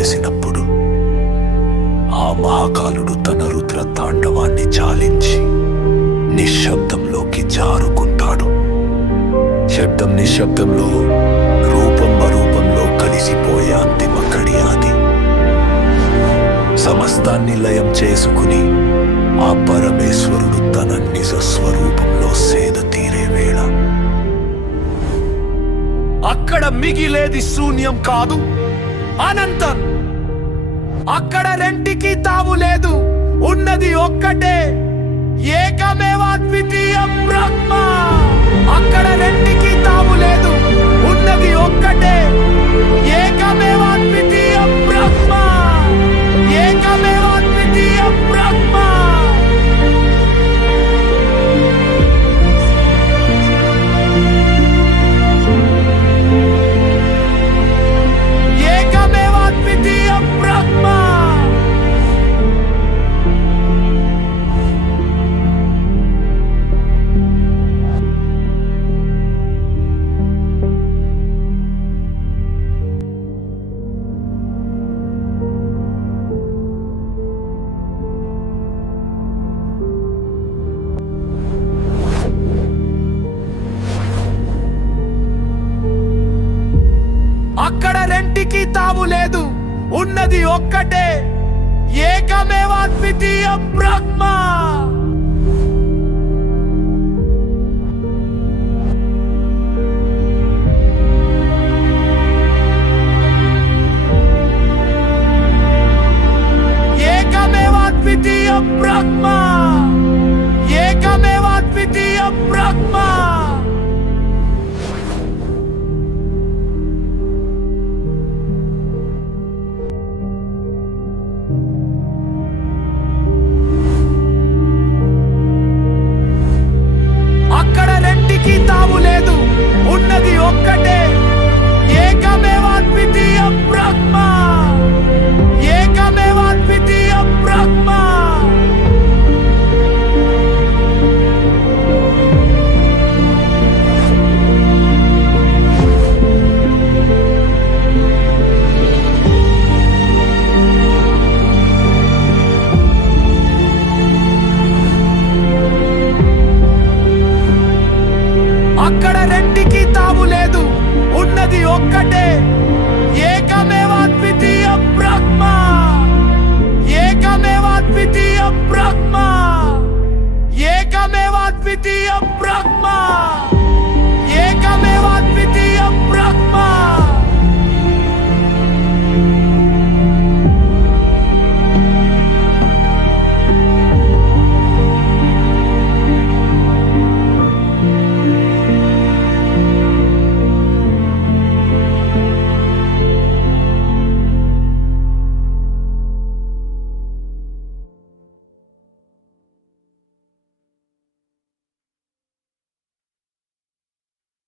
వేసినప్పుడు ఆ మహాకాలుడు తన రుద్ర తాండవాన్ని చాలించి నిశ్శబ్దంలోకి జారుకుంటాడు. శబ్దం నిశ్శబ్దంలో, రూపం అరూపంలో కలిసిపోయే అంతిమ కడియాది. సమస్తాన్ని లయం చేసుకుని ఆ పరమేశ్వరుడు తన నిజ స్వరూపంలో సేద తీరే వేళ అక్కడ మిగిలేది శూన్యం కాదు, అనంతం. అక్కడ రెంటికి తావు లేదు, ఉన్నది ఒక్కటే, ఏకమేవాద్వితీయం బ్రహ్మ. అక్కడ రెంటికి తావు లేదు, ఉన్నది ఒక్కటే, ఏకమేవాద్వితీయం బ్రహ్మ. ఏకమేవాద్వితీయం బ్రహ్మ. ఏకమేవాద్వితీయం బ్రహ్మ. అక్కడ రెంటికి తావు లేదు, ఉన్నది ఒక్కటే, ఏకమేవాద్వితీయం బ్రహ్మ. ఏకమేవాద్వితీయం బ్రహ్మ. ఏకమేవాద్వితీయం బ్రహ్మ. అక్కడ రెంటికి తావు లేదు, ఉన్నది ఒక్కటే, ఏకమేవాద్వితీయం బ్రహ్మ. ఏకమేవాద్వితీయం బ్రహ్మ. అక్కడ రెంటికి తావు లేదు, ఉన్నది ఒక్కటే, ఏకమేవాద్వితీయం బ్రహ్మ. ఏకమేవాద్వితీయం బ్రహ్మ. ఏకమేవాద్వితీయం బ్రహ్మ. ఏకమేవాద్వితీయం బ్రహ్మ.